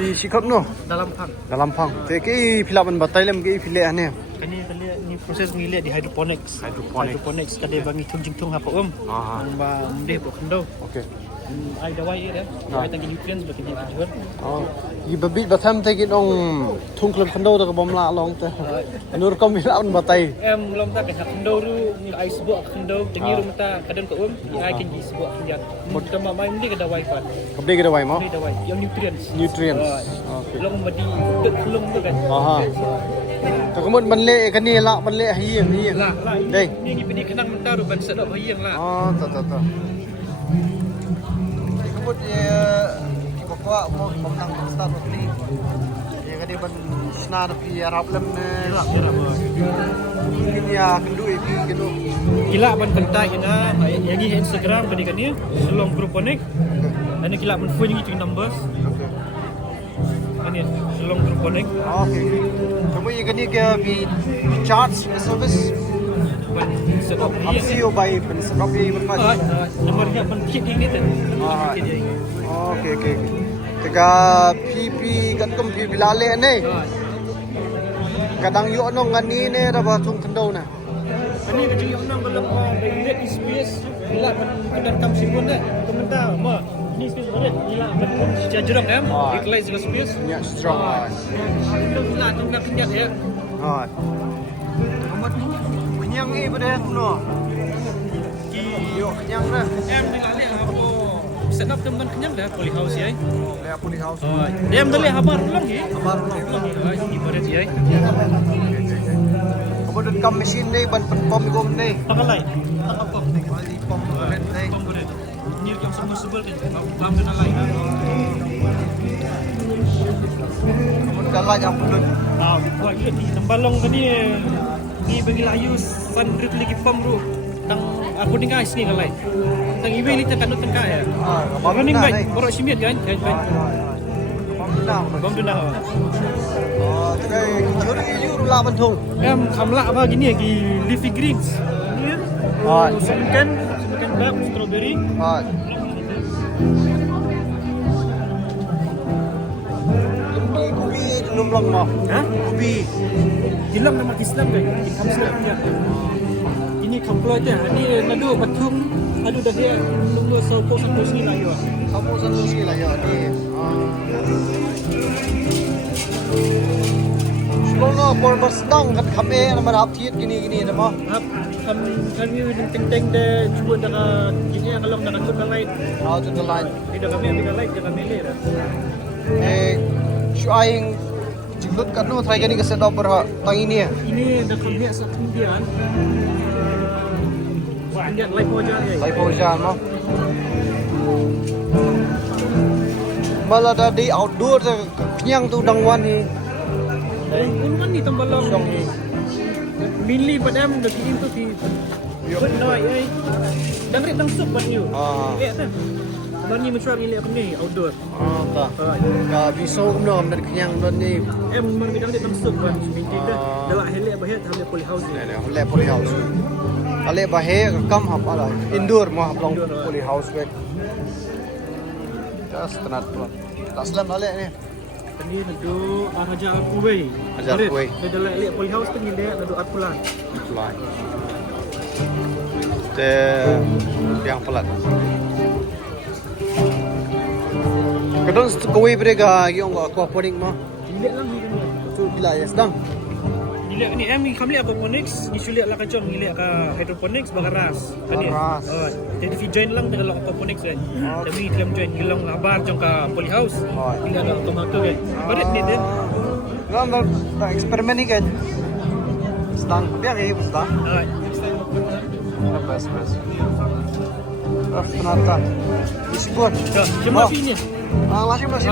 pi sikap no dalam hang. dalam phang te ki philaban batai lem ki phile ane Kani tali ni proses ngilik di hydroponics. Hydroponics. Kade bangi tung hapa ah Ba mde po kendo. okay Ai dawai dia. Ai tangi nutrients bagi dia tujuan. oh yi babi batham te ki dong thung klem khando ta bom la long te anur kom philaban batai Em lom ta ke kendo ru ni ai sebuah kendo tengi rum ta kadang ko ai kin di sebuah kinjat. Mud kama mai mde ke dawai kan. kabde ki dawai mo Mde dawai yang nutrients okay Long badi tek long tu kan. aha ta kemun ban le kan ni la ban le hi Lah dei ni pedi kenang mentar ban sedap hayang lah. oh ta kemun ye ki bakwa mo nang start ni ye kan ban sna pi arab lem ne ini ya kendu iki kenu Gila ban kentai ina yang ni Instagram bani kan ni selong group connect. Dan gila ban phone ni numbers. okay Ini selong group connect. okay kemun ye kan ni ke bi charge service Ban sedap अब hayang. CO by सब ये बन पास Nomornya ban kit ni tu. Okay okay तका P kan kum pi bilale ne kadang yo no ngani ne ra ba tung thendau na Ini kecil yang nang belum bayar space. Gila ban kadang tam sipun dah. Komentar ma. Ini space boleh. Gila ban jajarang kan. Utilize juga space. nya strong Gila tu nak pinjat ya. ha amat kenyang ni pada no yo kenyang na Em dengan dia apa? Set up teman kenyang dah polyhouse ya. le puli house Dia mendali habar pulang ya. abar no Ini barat ya. kemudian kam mesin ni ban pom gom ni Tak lain. Tak apa. kali pom keren ni Pom barat. Ni yang submersible kan. Pam dengan lain. kemudian kalah yang pulun Ah, buat dia di tembalong kan ni bagi layu fan rut lagi pam ru. Tang aku dengar sini kan lain. Tang iwe li tak tengah ya. Baru ni baik. Borok simit kan. Kan. pom dah Bom tu dah. oh tkai juri yu la ban thung Em kamla apa gini lagi leafy greens. Ni semakan bab strawberry. ha Kubi belum long mo. Hah? Kubi. Hilang nama Islam kan? Ikam Islam ya. Ini kamplo aja. Ini nadu batung. Adu dah dia nunggu sopo satu sini lah ya. Kamu satu sih lah ya di. Sebelumnya por sedang kat kami nama hafid gini na mo. Hap kami teng-teng deh cuba dengan gini yang kalau dengan cuba lain. How to the line. Tidak kami ambil lain jangan milih. Syuaing jibut kat no try gani keset op tang ini ya. Ini dah kami satu kemudian. Kemudian live aja ya. Lai pojan mo. Malah di outdoor kenyang tu dangwan ni. Ini kan ni tembalong. Syong ni. Mili padam dah bikin tu si. Benar ai. Dan rit dang sup ban you. Eh tu. Ban ni macam mili aku ni outdoor. Ta. Ka biso no dan kenyang dan ni. Em memang bidang rit dang sup ban. Bintik dah. Dalam helek bahaya hamil polyhouse ni. Le poly house. Ale bahe kam hap ala indoor mo hap long poly house we. Just tenat tu. Tak selam ale ni. Tadi nadu Raja Al-Kuwai. Raja Al-Kuwai. Dia dalam helek polyhouse tu ni dia nadu Arpulan. Line. Te yang pelat. Kadang kawai berega yung aquaponic mo. Helek lah ni. Tu bila ya sedang. Hilak ni em kami aquaponics, isuliak lah kacang hilak ka hydroponics bagaras. Bagaras. Jadi fi join lang dengan aquaponics kan. Tapi dalam join hilang labar jong ka polyhouse. Hilak lah tomato kan. Barat ni dia. Ngam eksperimen ni kan. Sedang biar ya sedang. Best. Tenata. Isibun. Cuma ini. Masih